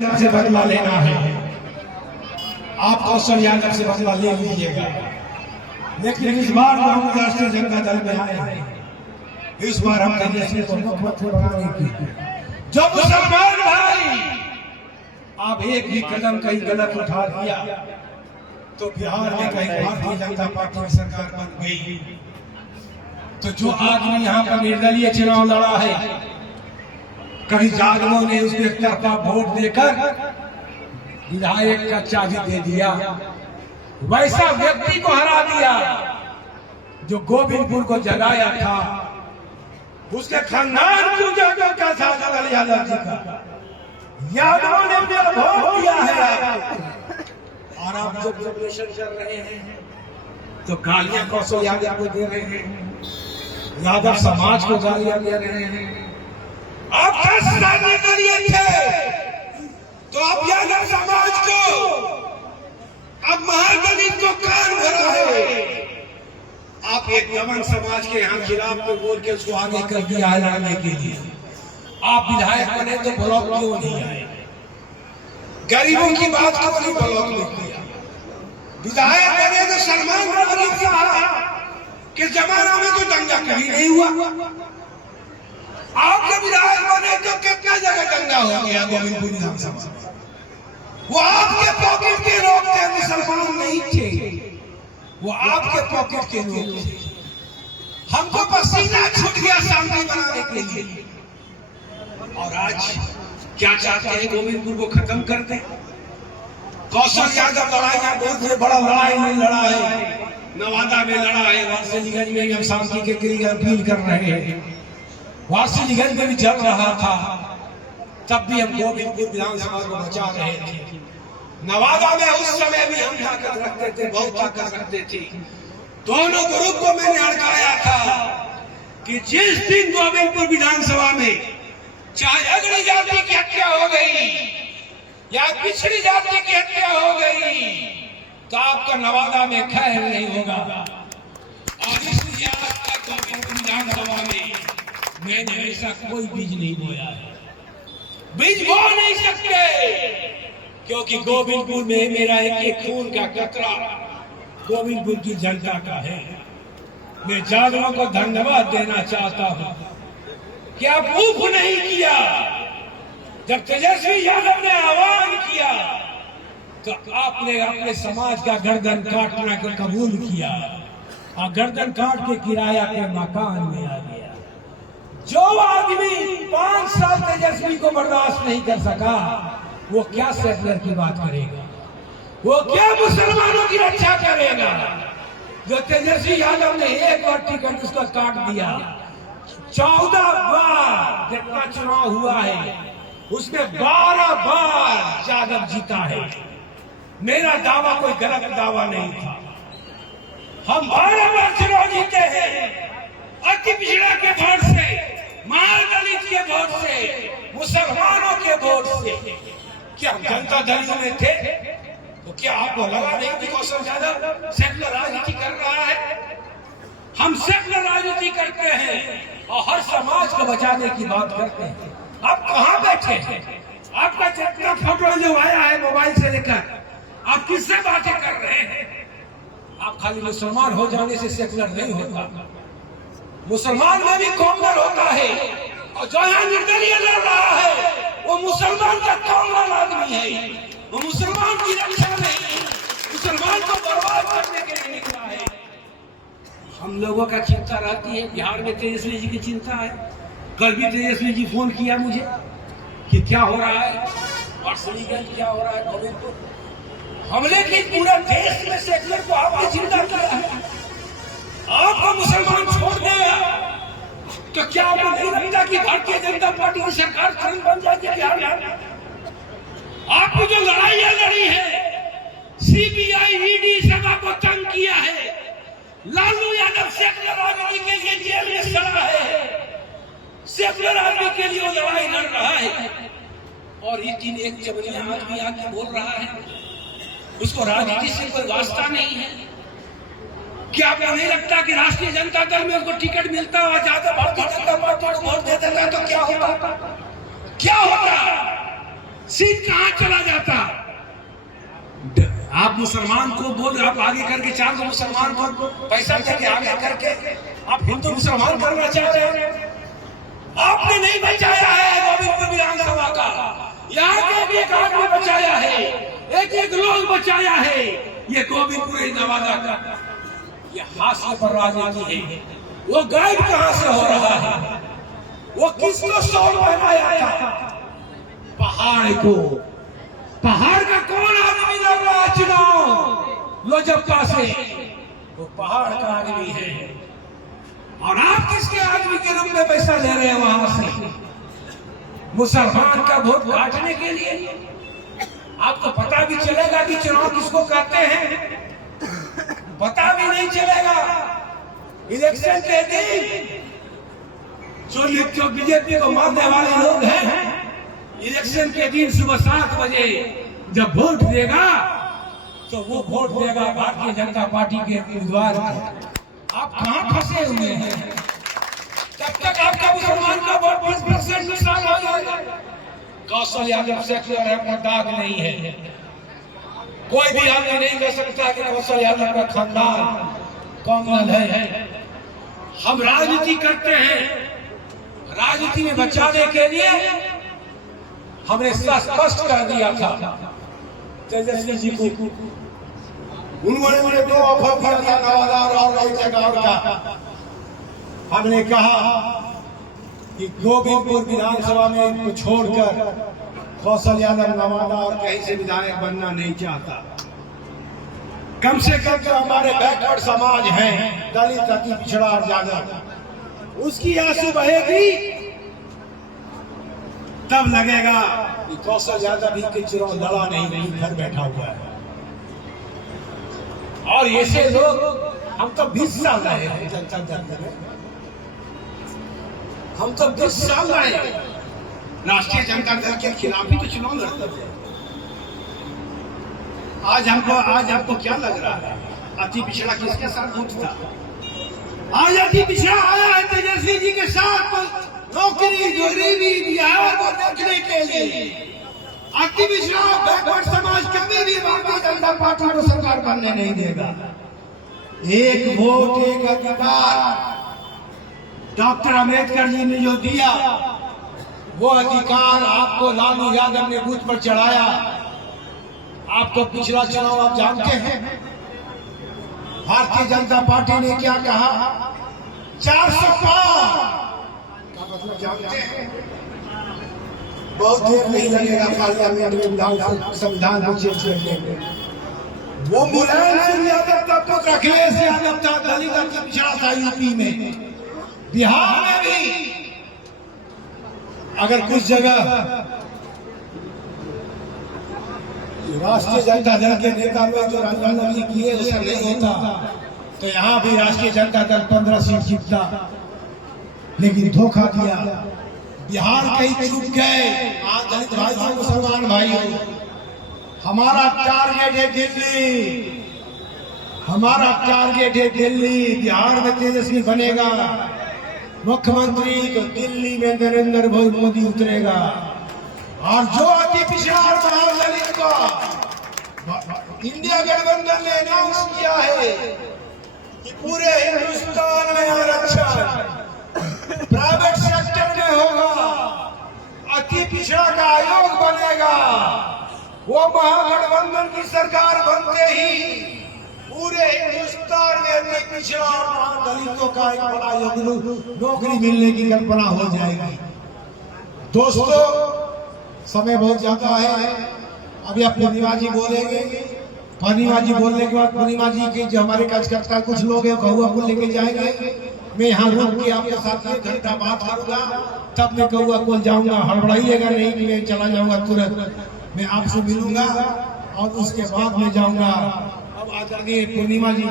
से बदला लेना है। आप कौशल यादव से बदला ले लीजिएगा, लेकिन इस बार तो हम राष्ट्रीय जनता दल में आए हैं। इस बार हम तेजस्वी को मुख्यमंत्री बनाने की। जब मुसलमान भाई आप एक भी कदम कहीं गलत उठा दिया तो बिहार में कहीं भारतीय जनता पार्टी की सरकार बन गई। तो जो आदमी यहाँ पर निर्दलीय चुनाव लड़ा है, कहीं जागरों ने उसको एक तरफा वोट देकर विधायक का चाबी दे दिया, वैसा व्यक्ति को हरा दिया जो गोविंदपुर को जगाया था। उसके खानदान को जो कैसा जगल यादव जी का यादवों ने मेरा वोट दिया है। और आप जब रिजर्वेशन कर रहे हैं तो गालियां कौशल यादव को दे रहे हैं, यादव समाज को गालियां दे रहे हैं। आप निर्दलीय थे तो आप यादव समाज को, अब महादलित को कान भरा है। आप एक दमन समाज के यहाँ खिलाफ में बोल के उसको आगे कर दिया हराने के लिए। आप विधायक बने तो ब्लॉक क्यों नहीं आए? गरीबों की बात क्यों नहीं ब्लॉक में किया? विधायक बने तो सलमान के जमाना में तो दंगा कहीं नहीं हुआ। आपके विधायक बने तो कितना जगह दंगा हो गया गोविंदपुर विधानसभा। वो आपके पॉकेट के लोग थे, मुसलमान नहीं थे, वो आपके पॉकेट के लोग थे। हमको पसीना छूट गया शांति बनाने के लिए। और आज क्या चाहते हैं? गोविंदपुर को खत्म कर दे। कौशल यादव लड़ाइयां बहुत बड़ा लड़ाई नहीं लड़ा है, नवादा में लड़ा है, वारसिलीगंज में हम शांति के लिए अपील कर रहे हैं। वारसिलीगंज में भी चल रहा था, तब भी हम गोविंदपुर विधानसभा को बचा रहे थे। नवादा में उस समय भी हम ताकत रखते थे, बहुत ताकत रखते थे। दोनों ग्रुप को मैंने अड़काया था कि जिस दिन गोविंदपुर विधानसभा में चाहे अग्नि जाति की हत्या हो गई या पिछड़ी जाति की हत्या हो गई तो आपका नवादा में खैर नहीं होगा। और इसलिए आज तक गोविंदपुर विधानसभा में मैंने ऐसा कोई बीज नहीं बोया है। बीज बो नहीं सकते, क्योंकि गोविंदपुर में मेरा एक खून का कतरा गोविंदपुर की जनता का है। मैं जागरों को धन्यवाद देना चाहता हूं कि आप ऊफ नहीं किया। जब तेजस्वी यादव ने आह्वान किया तो आपने अपने समाज का गर्दन काटना को कबूल किया और गर्दन काट के किराया के मकान में आ गया। जो आदमी 5 साल तेजस्वी को बर्दाश्त नहीं कर सका, वो क्या सेकुलर की बात करेगा? वो क्या मुसलमानों की रक्षा करेगा? जो तेजस्वी यादव ने एक बार टिकट उसका काट दिया, 14 बार जितना चुनाव हुआ है उसमें 12 बार यादव जीता है। मेरा दावा कोई गलत दावा नहीं था। हम 12 बार चुनाव जीते हैं, अति पिछड़ा के वोट से, महादलित के वोट से, मुसलमानों के वोट से। क्या जनता दल में थे तो क्या आपको लगा नहीं कि कौशल यादव सेकुलर राजनीति कर रहा है? हम सेकुलर राजनीति करते हैं और हर समाज को बचाने की बात करते हैं। आप कहाँ बैठे हैं? आपका जितना फोटो जो आया है मोबाइल से लेकर, आप किससे बातें कर रहे हैं? आप खाली मुसलमान हो जाने से सेकुलर नहीं होता। मुसलमान में भी कॉमनर होता है, और जो यहाँ निर्दलीय लड़ रहा है वो मुसलमान का कॉमनर आदमी है। वो मुसलमान की रक्षा नहीं, मुसलमान को बर्बाद करने के लिए निकला है। हम लोगों का चिंता रहती है, बिहार में तेजस्वी जी की चिंता है। कल भी तेजस्वी जी फोन किया मुझे कि क्या हो रहा है वारसिलीगंज, क्या हो रहा है गोविंदपुर। हमले की पूरे देश में सेकुलर को आपने जिंदा किया है। आपको मुसलमान छोड़ देगा तो क्या आपको नहीं लगता कि भारतीय जनता पार्टी की सरकार तुरंत बन जाएगी बिहार में? आपको जो लड़ाइयां लड़ी है, सीबीआई ईडी सब आपको तंग किया है। लालू यादव सेकुलर राजनीति के लिए जेल में सड़ा है, सेकुलर आदमी के लिए वो लड़ाई लड़ रहा है। और इस दिन एक चबलिया आदमी आके बोल रहा है उसको राजनीति से कोई वास्ता नहीं है। क्या आपको नहीं लगता कि राष्ट्रीय जनता दल में उसको टिकट मिलता और ज्यादा भारतीय जनता पार्टी को वोट दे देता तो क्या होता? क्या होता? सीट कहां चला जाता। आप मुसलमान को बोल, आप आगे करके 4 मुसलमान को पैसा देके आगे करके आप हिंदू मुसलमान करना चाह रहे हैं। आपने नहीं बचाया है गोविंदपुर विधानसभा का, यहाँ के एक आदमी बचाया है, एक लोग बचाया है। ये गोविंदपुर नवादा का ये हास्य पर राजनीति है। वो गाइड कहां से हो रहा है, वो किसको शौक बनाया था? पहाड़ को, पहाड़ का कौन आदमी लड़ रहा है चुनाव लोजप्पा से? वो पहाड़ का आदमी है। और आप किसके आदमी के रूप में पैसा ले रहे हैं वहां से? मुसलमान का वोट काटने के लिए। आपको पता भी चलेगा कि चुनाव किसको कहते हैं? पता भी नहीं चलेगा। इलेक्शन के दिन जो बीजेपी को मारने वाले लोग हैं, इलेक्शन के दिन सुबह 7 बजे जब वोट देगा तो वो वोट देगा भारतीय जनता पार्टी के उम्मीदवार को। आप कहां फंसे हुए हैं? तब तक आपका मुसलमान का वोट 20% नुकसान हो जाएगा। कौशल यादव सेक्युलर है, अपना दाग नहीं है। कोई भी आदमी नहीं कह सकता कि कौशल यादव का खानदान कॉमनल है। हम राजनीति करते हैं, राजनीति में बचाने के लिए हमने स्पष्ट कर दिया था तेजस्वी जी को। उन्होंने मुझे 2 ऑफर दिया, नवादा और जगह का। हमने कहा कि गोविंदपुर विधानसभा में इनको छोड़कर कौशल यादव नवादा और कहीं से विधायक बनना नहीं चाहता। कम से कम जो हमारे बैकवर्ड समाज है, दलित, अति पिछड़ा और जागर, उसकी आंसू बहेगी तब लगेगा कि कौशल यादव भी के चुनाव लड़ा नहीं, घर बैठा हुआ है। और ऐसे लोग हम तो 20 साल रहे हैं जनता दल में, हम तो 20 साल रहे राष्ट्रीय जनता दल के खिलाफ ही तो चुनाव लड़ते थे। आज हमको क्या लग रहा है? अति पिछड़ा किसके साथ उठता? आज अति पिछड़ा आया है तेजस्वी जी के साथ नौकरी, गरीबी, बिहार को देखने के लिए। अति पिछड़ा बैकवर्ड समाज कभी भी भारतीय जनता पार्टी को सरकार बनने नहीं देगा। एक वोट एक अधिकार डॉक्टर अम्बेडकर जी ने जो दिया, वो अधिकार आपको लालू यादव ने बूथ पर चढ़ाया। आपको पिछला चुनाव आप जानते हैं, भारतीय जनता पार्टी ने क्या कहा? 400 पार का मतलब जानते हैं? बहुत देर नहीं लगेगा पार्लियामेंट में विधान संविधान को चेंज करने में। वो मुलायम सिंह यादव तब तक अखिलेश यादव था, दलित अति पिछड़ा था यूपी में। बिहार में भी अगर कुछ जगह राष्ट्रीय जनता दल के नेता लोग जो राजनीति किए उसका नहीं होता, तो यहाँ भी राष्ट्रीय जनता दल 15 सीट जीतता, लेकिन धोखा दिया। बिहार कहीं चूक गए। आज दलित भाइयों, मुसलमान भाइयों, हमारा टारगेट है दिल्ली, हमारा टारगेट है दिल्ली। बिहार में तेजस्वी बनेगा मुख्यमंत्री, तो दिल्ली में नरेंद्र मोदी उतरेगा। और जो अति पिछड़ा और दलित का इंडिया गठबंधन ने अनाउंस किया है कि पूरे हिंदुस्तान में आरक्षण प्राइवेट सेक्टर में होगा, अति पिछड़ा का आयोग बनेगा। वो महागठबंधन की सरकार बनते ही पूरे हिंदुस्तान में अति पिछड़ा और दलितों का एक बड़ा नौकरी मिलने की कल्पना हो जाएगी। दोस्तों, समय बहुत ज्यादा है। अभी आप पूर्णिमा जी बोलेंगे, पूर्णिमा जी बोलने के बाद पूर्णिमा जी के जो हमारे कार्यकर्ता कुछ लोग हैं कहुआ को लेके जाएंगे। मैं यहाँ रुक के आपके साथ 1 घंटा बात करूंगा, तब मैं कहुआ को जाऊंगा। हड़बड़ाइएगा नहीं कि मैं चला जाऊंगा, तुरंत मैं आपसे मिलूंगा और उसके बाद में जाऊंगा। अब आ जाएंगे पूर्णिमा जी।